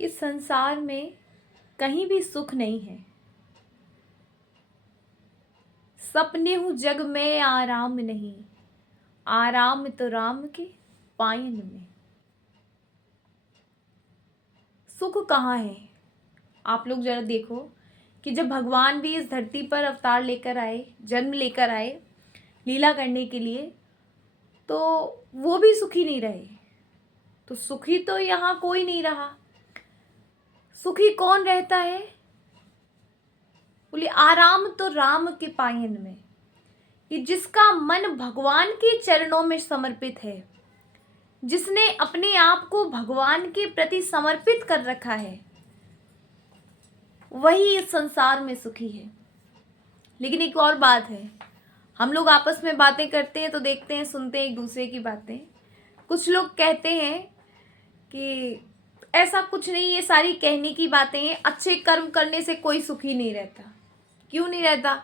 इस संसार में कहीं भी सुख नहीं है। सपने हूँ जग में आराम नहीं, आराम तो राम के पायन में। सुख कहाँ है? आप लोग जरा देखो कि जब भगवान भी इस धरती पर अवतार लेकर आए, जन्म लेकर आए लीला करने के लिए, तो वो भी सुखी नहीं रहे। तो सुखी तो यहाँ कोई नहीं रहा। सुखी कौन रहता है? बोले आराम तो राम के पायन में। ये जिसका मन भगवान के चरणों में समर्पित है, जिसने अपने आप को भगवान के प्रति समर्पित कर रखा है, वही इस संसार में सुखी है। लेकिन एक और बात है, हम लोग आपस में बातें करते हैं तो देखते हैं, सुनते हैं एक दूसरे की बातें। कुछ लोग कहते हैं कि ऐसा कुछ नहीं, ये सारी कहने की बातें हैं, अच्छे कर्म करने से कोई सुखी नहीं रहता। क्यों नहीं रहता?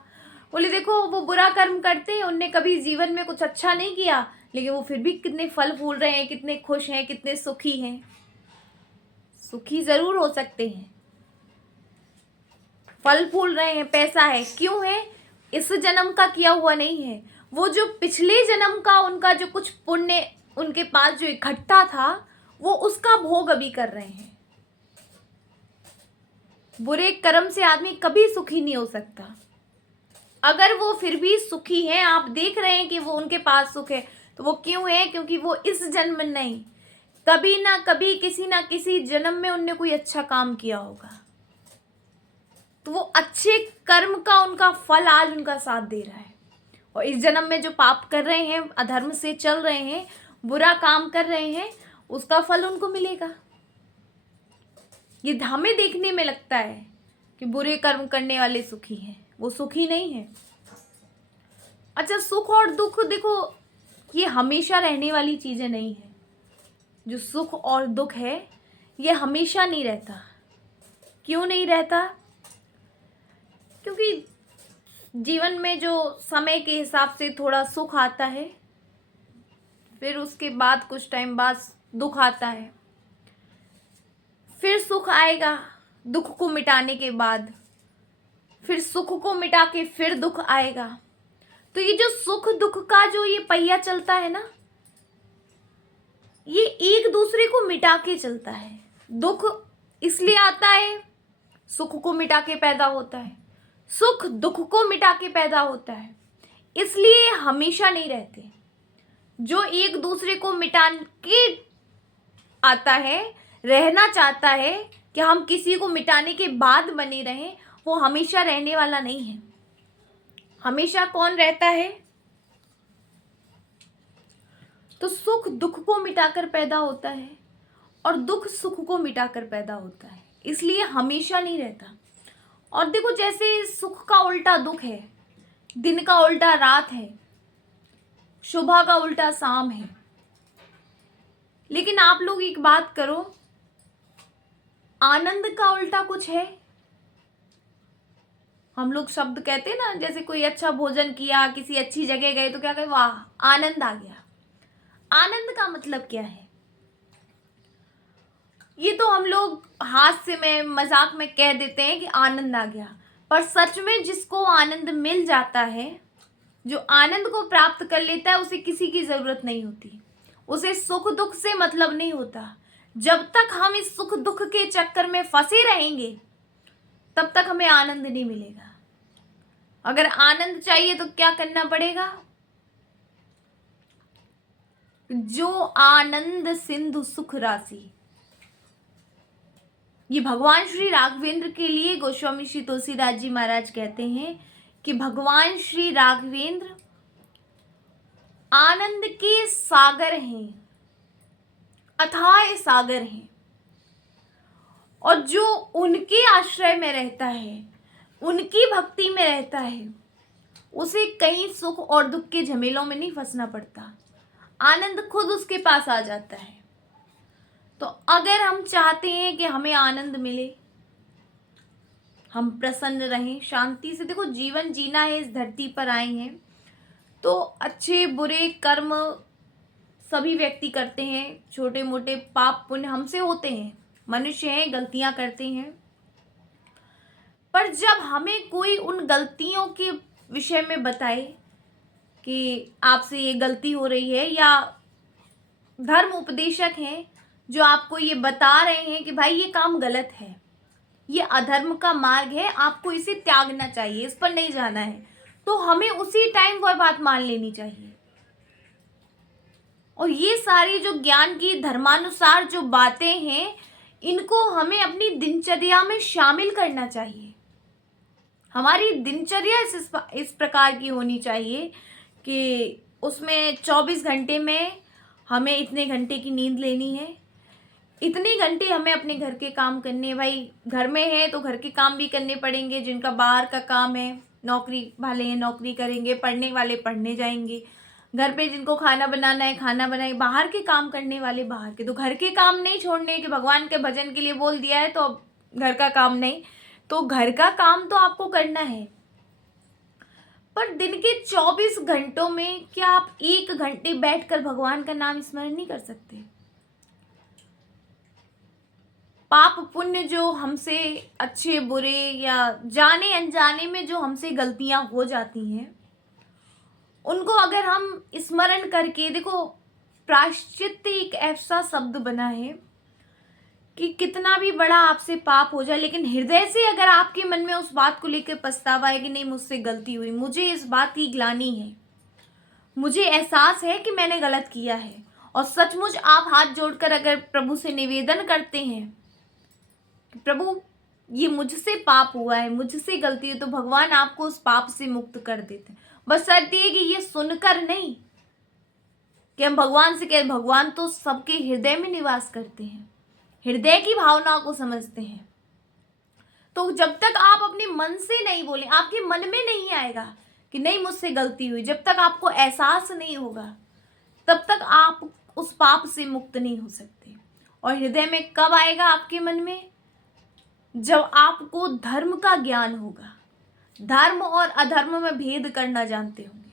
बोले देखो, वो बुरा कर्म करते हैं, उनने कभी जीवन में कुछ अच्छा नहीं किया, लेकिन वो फिर भी कितने फल फूल रहे हैं, कितने खुश हैं, कितने सुखी हैं। सुखी जरूर हो सकते हैं, फल फूल रहे हैं, पैसा है, क्यों है? इस जन्म का किया हुआ नहीं है, वो जो पिछले जन्म का उनका जो कुछ पुण्य उनके पास जो इकट्ठा था, वो उसका भोग अभी कर रहे हैं। बुरे कर्म से आदमी कभी सुखी नहीं हो सकता। अगर वो फिर भी सुखी हैं, आप देख रहे हैं कि वो उनके पास सुख है, तो वो क्यों है? क्योंकि वो इस जन्म में नहीं, कभी ना कभी किसी ना किसी जन्म में उनने कोई अच्छा काम किया होगा, तो वो अच्छे कर्म का उनका फल आज उनका साथ दे रहा है। और इस जन्म में जो पाप कर रहे हैं, अधर्म से चल रहे हैं, बुरा काम कर रहे हैं, उसका फल उनको मिलेगा। ये हमें देखने में लगता है कि बुरे कर्म करने वाले सुखी हैं, वो सुखी नहीं है। अच्छा, सुख और दुख देखो, ये हमेशा रहने वाली चीजें नहीं है। जो सुख और दुख है, ये हमेशा नहीं रहता। क्यों नहीं रहता? क्योंकि जीवन में जो समय के हिसाब से थोड़ा सुख आता है, फिर उसके बाद कुछ टाइम बाद दुख आता है, फिर सुख आएगा दुख को मिटाने के बाद, फिर सुख को मिटा के फिर दुख आएगा। तो ये जो सुख दुख का जो ये पहिया चलता है ना, ये एक दूसरे को मिटा के चलता है। दुख इसलिए आता है, सुख को मिटा के पैदा होता है, सुख दुख को मिटा के पैदा होता है, इसलिए हमेशा नहीं रहते। जो एक दूसरे को मिटा के आता है, रहना चाहता है कि हम किसी को मिटाने के बाद बने रहें, वो हमेशा रहने वाला नहीं है। हमेशा कौन रहता है? तो सुख दुख को मिटाकर पैदा होता है और दुख सुख को मिटाकर पैदा होता है, इसलिए हमेशा नहीं रहता। और देखो, जैसे सुख का उल्टा दुख है, दिन का उल्टा रात है, सुबह का उल्टा शाम है। लेकिन आप लोग एक बात करो, आनंद का उल्टा कुछ है? हम लोग शब्द कहते हैं ना, जैसे कोई अच्छा भोजन किया, किसी अच्छी जगह गए तो क्या कहे, वाह आनंद आ गया। आनंद का मतलब क्या है? ये तो हम लोग हास्य में मजाक में कह देते हैं कि आनंद आ गया, पर सच में जिसको आनंद मिल जाता है, जो आनंद को प्राप्त कर लेता है, उसे किसी की जरूरत नहीं होती, उसे सुख दुख से मतलब नहीं होता। जब तक हम इस सुख दुख के चक्कर में फंसे रहेंगे, तब तक हमें आनंद नहीं मिलेगा। अगर आनंद चाहिए तो क्या करना पड़ेगा? जो आनंद सिंधु सुख राशि, ये भगवान श्री राघवेंद्र के लिए गोस्वामी श्री तुलसीदास जी महाराज कहते हैं कि भगवान श्री राघवेंद्र आनंद के सागर हैं, अथाह सागर हैं। और जो उनके आश्रय में रहता है, उनकी भक्ति में रहता है, उसे कहीं सुख और दुख के झमेलों में नहीं फंसना पड़ता, आनंद खुद उसके पास आ जाता है। तो अगर हम चाहते हैं कि हमें आनंद मिले, हम प्रसन्न रहें, शांति से, देखो जीवन जीना है, इस धरती पर आए हैं, तो अच्छे बुरे कर्म सभी व्यक्ति करते हैं, छोटे मोटे पाप पुण्य हमसे होते हैं, मनुष्य हैं, गलतियां करते हैं। पर जब हमें कोई उन गलतियों के विषय में बताए कि आपसे ये गलती हो रही है, या धर्म उपदेशक हैं जो आपको ये बता रहे हैं कि भाई ये काम गलत है, ये अधर्म का मार्ग है, आपको इसे त्यागना चाहिए, इस पर नहीं जाना है, तो हमें उसी टाइम वह बात मान लेनी चाहिए। और ये सारी जो ज्ञान की धर्मानुसार जो बातें हैं, इनको हमें अपनी दिनचर्या में शामिल करना चाहिए। हमारी दिनचर्या इस प्रकार की होनी चाहिए कि उसमें 24 घंटे में हमें इतने घंटे की नींद लेनी है, इतने घंटे हमें अपने घर के काम करने, भाई घर में है तो घर के काम भी करने पड़ेंगे, जिनका बाहर का काम है, नौकरी वाले हैं नौकरी करेंगे, पढ़ने वाले पढ़ने जाएंगे, घर पे जिनको खाना बनाना है खाना बनाए, बाहर के काम करने वाले बाहर के, तो घर के काम नहीं छोड़ने कि भगवान के भजन के लिए बोल दिया है तो अब घर का काम नहीं, तो घर का काम तो आपको करना है। पर दिन के 24 घंटों में क्या आप 1 घंटे बैठकर भगवान का नाम स्मरण नहीं कर सकते? पाप पुण्य जो हमसे अच्छे बुरे या जाने अनजाने में जो हमसे गलतियां हो जाती हैं, उनको अगर हम स्मरण करके, देखो प्रायश्चित एक ऐसा शब्द बना है कि कितना भी बड़ा आपसे पाप हो जाए, लेकिन हृदय से अगर आपके मन में उस बात को लेकर पछतावा है कि नहीं मुझसे गलती हुई, मुझे इस बात की ग्लानि है, मुझे एहसास है कि मैंने गलत किया है, और सचमुच आप हाथ जोड़कर अगर प्रभु से निवेदन करते हैं कि प्रभु ये मुझसे पाप हुआ है, मुझसे गलती है, तो भगवान आपको उस पाप से मुक्त कर देते हैं। बस शर्त ये कि ये सुनकर नहीं कि हम भगवान से कहें, भगवान तो सबके हृदय में निवास करते हैं, हृदय की भावनाओं को समझते हैं। तो जब तक आप अपने मन से नहीं बोले, आपके मन में नहीं आएगा कि नहीं मुझसे गलती हुई, जब तक आपको एहसास नहीं होगा, तब तक आप उस पाप से मुक्त नहीं हो सकते। और हृदय में कब आएगा आपके मन में? जब आपको धर्म का ज्ञान होगा, धर्म और अधर्म में भेद करना जानते होंगे।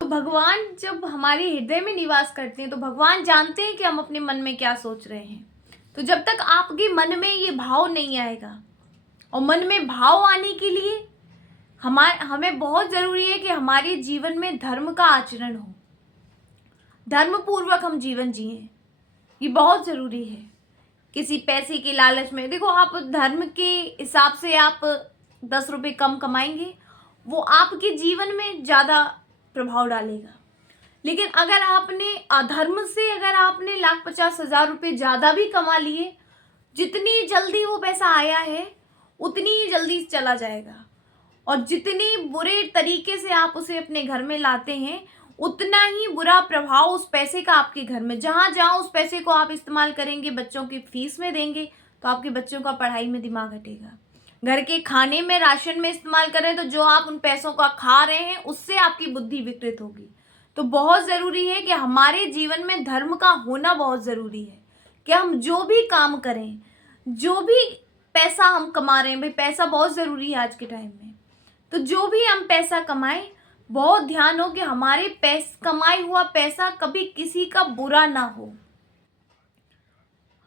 तो भगवान जब हमारे हृदय में निवास करते हैं तो भगवान जानते हैं कि हम अपने मन में क्या सोच रहे हैं। तो जब तक आपके मन में ये भाव नहीं आएगा, और मन में भाव आने के लिए हमें बहुत जरूरी है कि हमारे जीवन में धर्म का आचरण हो, धर्म पूर्वक हम जीवन जिए, ये बहुत जरूरी है। किसी पैसे के लालच में, देखो आप धर्म के हिसाब से आप 10 रुपये कम कमाएंगे, वो आपके जीवन में ज़्यादा प्रभाव डालेगा। लेकिन अगर आपने अधर्म से अगर आपने 1,50,000 रुपये ज़्यादा भी कमा लिए, जितनी जल्दी वो पैसा आया है उतनी ही जल्दी चला जाएगा, और जितनी बुरे तरीके से आप उसे अपने घर में लाते हैं, उतना ही बुरा प्रभाव उस पैसे का आपके घर में, जहाँ जहाँ उस पैसे को आप इस्तेमाल करेंगे, बच्चों की फीस में देंगे तो आपके बच्चों का पढ़ाई में दिमाग हटेगा, घर के खाने में राशन में इस्तेमाल करें तो जो आप उन पैसों का खा रहे हैं उससे आपकी बुद्धि विकृत होगी। तो बहुत ज़रूरी है कि हमारे जीवन में धर्म का होना बहुत ज़रूरी है कि हम जो भी काम करें, जो भी पैसा हम कमा रहे हैं, भाई पैसा बहुत ज़रूरी है आज के टाइम में, तो जो भी हम पैसा कमाएं, बहुत ध्यान हो कि हमारे कमाई हुआ पैसा कभी किसी का बुरा ना हो।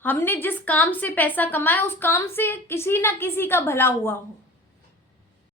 हमने जिस काम से पैसा कमाया उस काम से किसी ना किसी का भला हुआ हो,